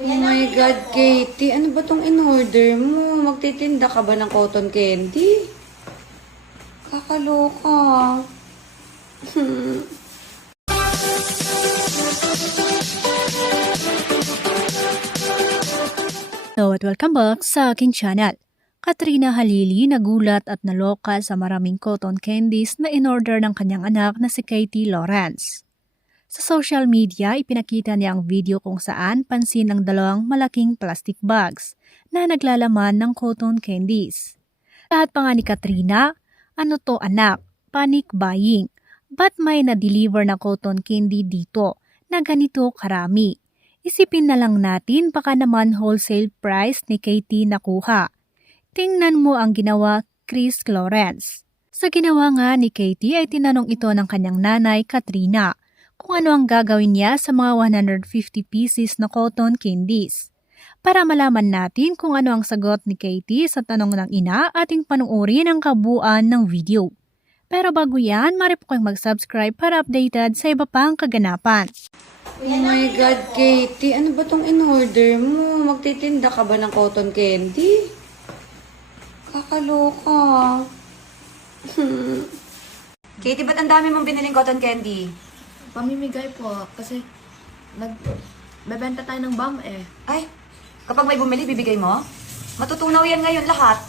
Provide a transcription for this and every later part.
Oh my God, Katie. Ano ba tong in-order mo? Magtitinda ka ba ng cotton candy? Kakaloka. Hello at welcome back sa aking channel. Katrina Halili nagulat at naloka sa maraming cotton candies na in-order ng kanyang anak na si Katie Lawrence. Sa social media, ipinakita niya ang video kung saan pansin ang dalawang malaking plastic bags na naglalaman ng cotton candies. Lahat pa nga ni Katrina, ano to anak, panic buying. Ba't may na-deliver na cotton candy dito na ganito karami? Isipin na lang natin baka naman wholesale price ni Katie nakuha. Tingnan mo ang ginawa Chris Lawrence. Sa ginawa nga ni Katie ay tinanong ito ng kanyang nanay Katrina kung ano ang gagawin niya sa mga 150 pieces na cotton candies. Para malaman natin kung ano ang sagot ni Katie sa tanong ng ina, ating panuorin ang kabuuan ng video. Pero bago yan, maaari po kayong mag-subscribe para updated sa iba pang kaganapan. Oh my God, Katie. Ano ba tong in-order mo? Magtitinda ka ba ng cotton candy? Kakaloka. Katie, ba't ang dami mong biniling cotton candy? Pamimigay po, kasi nagbebenta tayo ng BAM eh. Ay, kapag may bumili, bibigay mo? Matutunaw yan ngayon lahat.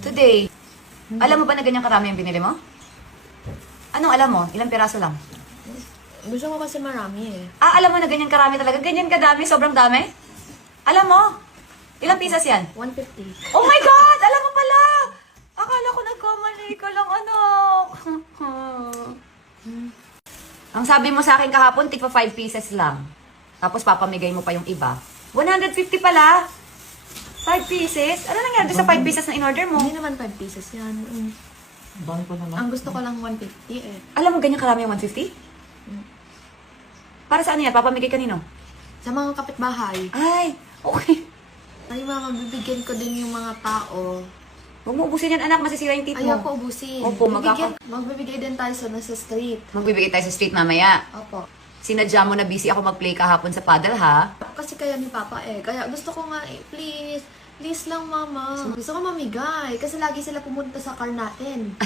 Today. Alam mo ba na ganyan karami yung binili mo? Anong alam mo? Ilang piraso lang? Gusto ko kasi marami eh. Ah, alam mo na ganyan karami talaga? Ganyan kadami? Sobrang dami? Alam mo? Ilang pieces yan? 150. Oh my God! Alam mo pala! Akala ko nagkamali ka lang, anak. Ang sabi mo sa akin kahapon, tigpa 5 pieces lang. Tapos papamigay mo pa yung iba. 150 pala! 5 pieces? Ano nangyari sa 5 pieces na in-order mo? Hindi naman 5 pieces yan. Ang gusto ko lang 150 eh. Alam mo ganyan karami yung 150? Para saan yan? Papamigay kanino? Sa mga kapitbahay, Ay, okay. ay mga bibigyan ko din yung mga tao. Huwag mo ubusin yan, anak. Masisira yung teeth Ayaw mo. ko ubusin. Opo, Magbibigay din tayo sa nasa street. Magbibigay tayo sa street mamaya. Opo. Sinadya mo na busy ako mag-play kahapon sa paddle, ha? Kasi kaya ni Papa eh. Kaya gusto ko nga eh, please. Please lang, Mama. Gusto ko mamigay. Kasi lagi sila pumunta sa car natin.